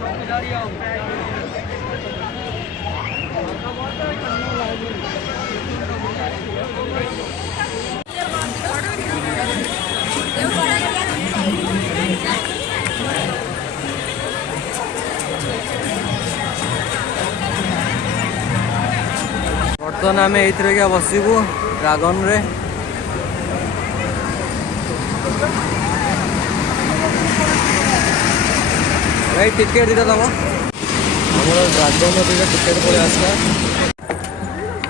बर्तमान आम ये बसबू ड्रागन रे भाई टिकेट दीदा तुम हमारा ड्रागन दुटा टिकेट पड़े आसला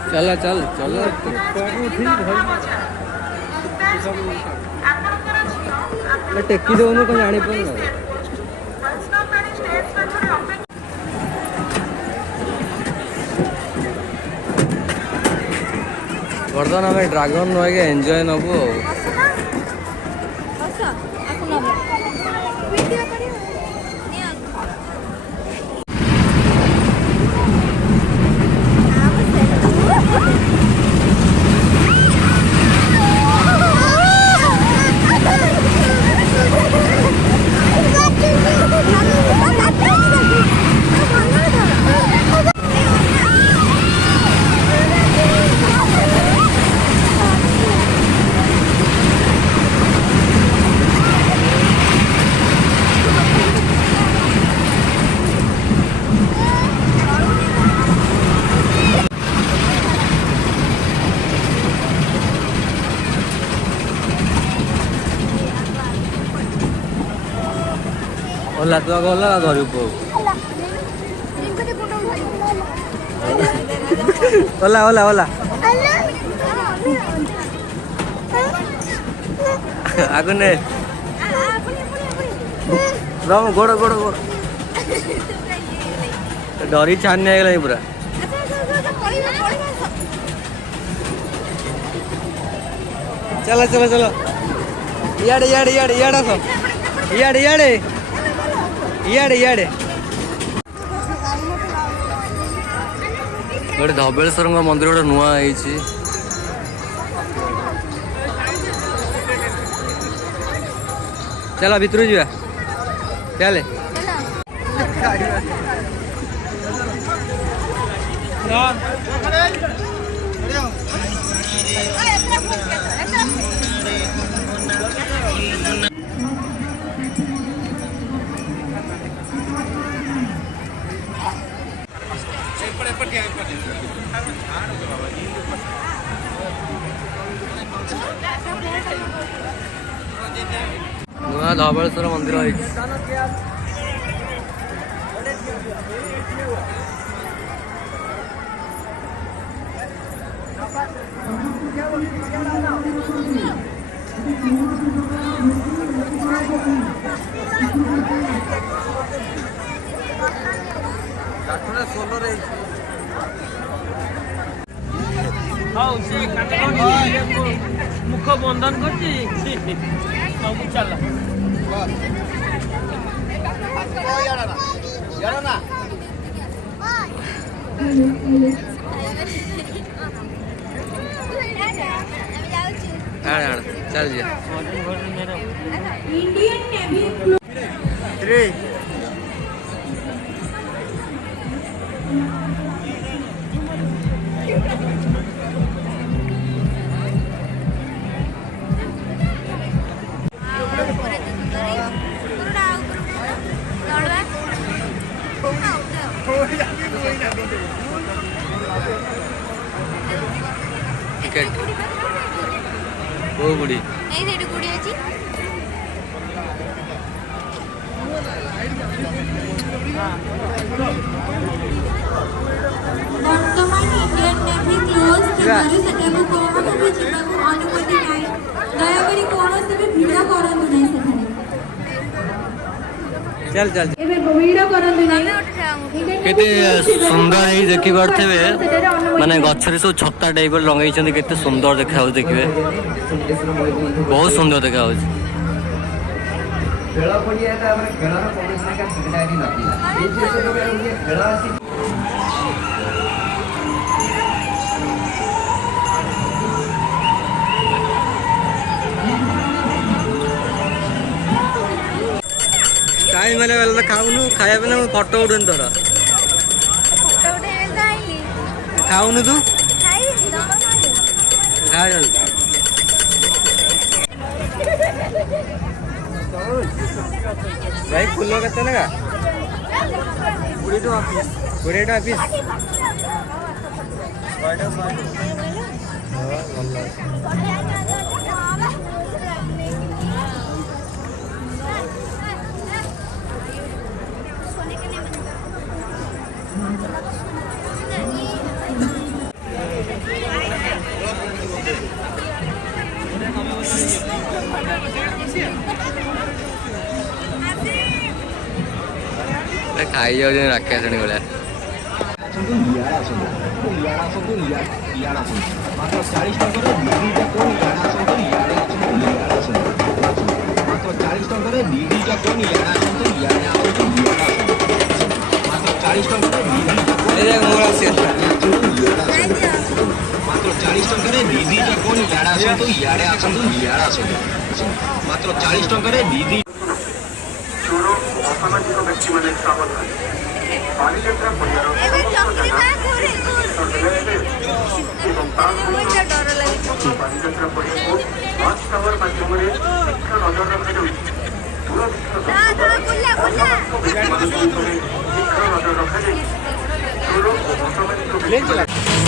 चल चल चल टेकी दौनु कौन जानी पार बर्तमान आम ड्रागन नगे एंजॉय नबू ओला तो गला धरी पो ओला ओला ओला आगुने राम गोड़ गोड़ गोड़ डरी छान नहीं पूरा चलो चलो चलो इयाड़े इयाड़े इयाड़े इयाड़ा सब इयाड़े इयाड़े इयाड़े इयाड़े गोटे धबलेश्वर मंदिर गोटे नुआ है चल भितर जा चले नुआ धबलेश्वर मंदिर मुख बंधन कर चल जा टिकेट को गुड़ी नहीं सेठी गुड़ी अछि वर्तमान इंडियन नेवी क्लोज थिबारु सेठाକୁ कोनों भी जिबाकु अनुमति नाही दया करी कोनोसी भी भिड़ करंतु नाही सेठाने चल चल एबे भिड़ करंतु नाही केते सुंदर है देखि परथेबे माने गछरे सब छत्ता टाइप लंगाई छथि केते सुंदर देखाउ देखिबे बहुत सुंदर देखाउ खेला पड़िया था हमरे खेलार कौन का सुविधा नहीं नथी ए जे से खेला आसी टाइम मैंने वाला खा ଖାଉନୁ ଖାଇବା ପାଇଁ ମୁଁ ଫଟୋ ଉଠେନି ତୋର ଖାଉନୁ ତୁ ଖା ଜଲ୍ଦି ଭାଇ ଫୁଲ କେତେ ଲେଖା 20 ଟଙ୍କା ପିସ୍ ଖାଇ ଯାଉଛନ୍ତି ରାକ୍ଷାସଣୀ ଭଳିଆ मात्र 40 टंका दीदी चोर असामाजिक व्यक्ति मैंने सावधान बालीयात्रा परिवार बालीयात्रा परिवार वाच टावर माध्यम शिक्षा नजर रखाई शिक्षा नजर रखाई चोर असामाजिक व्यक्ति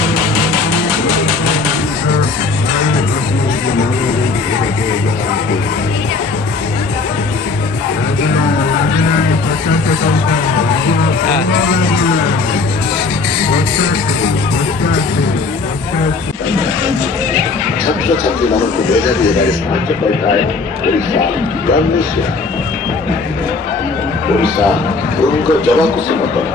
छात्र छात्री ମାନଙ୍କୁ ମେଧା ଦିଆରେ ସାହାଯ୍ୟ କରିଥାଏ ଓଡ଼ିଶା ଗ୍ରାମ ଓଡ଼ିଶା ଗୁରୁଙ୍କ ଜବାକୁ ସମର୍ପଣ